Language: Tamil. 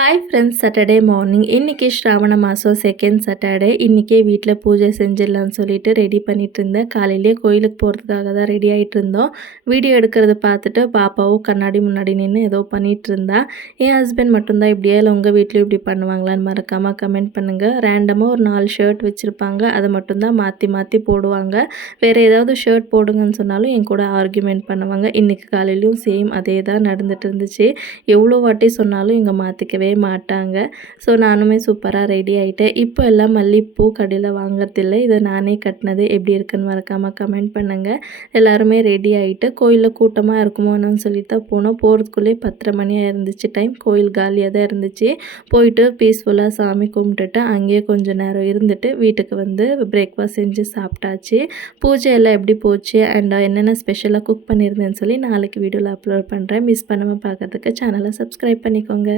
Hi friends, Saturday morning. இன்றைக்கி ஸ்ராவண மாதம் செகண்ட் சாட்டர்டே. இன்றைக்கே வீட்டில் பூஜை செஞ்சிடலான்னு சொல்லிட்டு ரெடி பண்ணிகிட்டு இருந்தேன். காலையிலேயே கோயிலுக்கு போகிறதுக்காக தான் ரெடி ஆகிட்டு இருந்தோம். வீடியோ எடுக்கிறத பார்த்துட்டு பாப்பாவும் கண்ணாடி முன்னாடி நின்று ஏதோ பண்ணிகிட்டு இருந்தா. என் ஹஸ்பண்ட் மட்டும்தான் இப்படியே, இல்லை உங்கள் வீட்லேயும் இப்படி பண்ணுவாங்களான்னு மறக்காமல் கமெண்ட் பண்ணுங்கள். ரேண்டமாக ஒரு 4 ஷர்ட் வச்சுருப்பாங்க, அதை மட்டும்தான் மாற்றி மாற்றி போடுவாங்க. வேறு ஏதாவது ஷர்ட் போடுங்கன்னு சொன்னாலும் என் கூட ஆர்கியூமெண்ட் பண்ணுவாங்க. இன்றைக்கி காலையிலையும் சேம் அதே தான் நடந்துட்டு இருந்துச்சு. எவ்வளோ வாட்டி சொன்னாலும் இங்கே மாற்றிக்கவே மாட்டாங்க. ஸோ நானுமே சூப்பராக ரெடி ஆகிட்டேன். இப்போ எல்லாம் மல்லிகைப்பூ கடையில் வாங்குறதில்ல, இதை நானே கட்டினது எப்படி இருக்குன்னு மறக்காமல் கமெண்ட் பண்ணுங்கள். எல்லாருமே ரெடி ஆகிட்டு கோயிலில் கூட்டமாக இருக்குமோன்னு சொல்லிட்டு தான் போனோம். போகிறதுக்குள்ளே 10:30 மணியாக இருந்துச்சு டைம். கோயில் காலியாக தான் இருந்துச்சு. போயிட்டு பீஸ்ஃபுல்லாக சாமி கும்பிட்டுட்டு அங்கேயே கொஞ்சம் நேரம் இருந்துட்டு வீட்டுக்கு வந்து பிரேக்ஃபாஸ்ட் செஞ்சு சாப்பிட்டாச்சு. பூஜை எல்லாம் எப்படி போச்சு அண்ட் என்னென்ன ஸ்பெஷலாக குக் பண்ணியிருந்தேன்னு சொல்லி நாளைக்கு வீடியோவில் அப்லோட் பண்ணுறேன். மிஸ் பண்ணாமல் பார்க்கறதுக்கு சேனலை சப்ஸ்கிரைப் பண்ணிக்கோங்க.